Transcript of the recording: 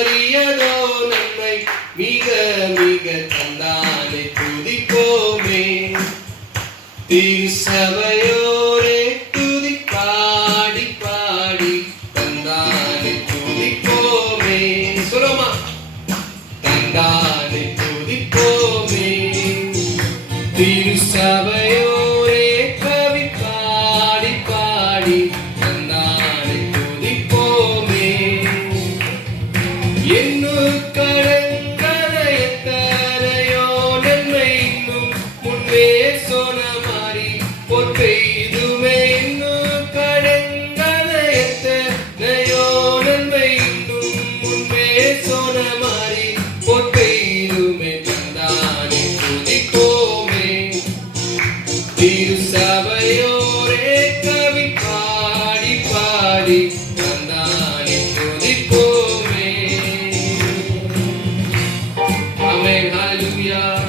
அரியதோ நன்மை மிக மிக தந்தானே துதிப்போமே. திருச்சபையோரே துதி பாடி பாடி தந்தானே துதிப்போமே. சொல்லுமா, தந்தானே துதிப்போமே. திருச்சபையோரே கவி பாடி பாடி தந்தானே துதிப்போமே. என்னு கடங்கன எத்தனையோ நன்மை இன்னும் முன்பே சொன்ன மாதிரி பொற்பெய்துமே. என்னு கடங்கன எத்தனையோ நன்மை இன்னும் முன்பே சொன்ன மாதிரி பொற்பெய்துமே. தந்தானே துதிப்போமே. திருச்சபையோரே கவி பாடி பாடி தந்தானே துதிப்போமே. ஆமென். ஹல்லேலூயா.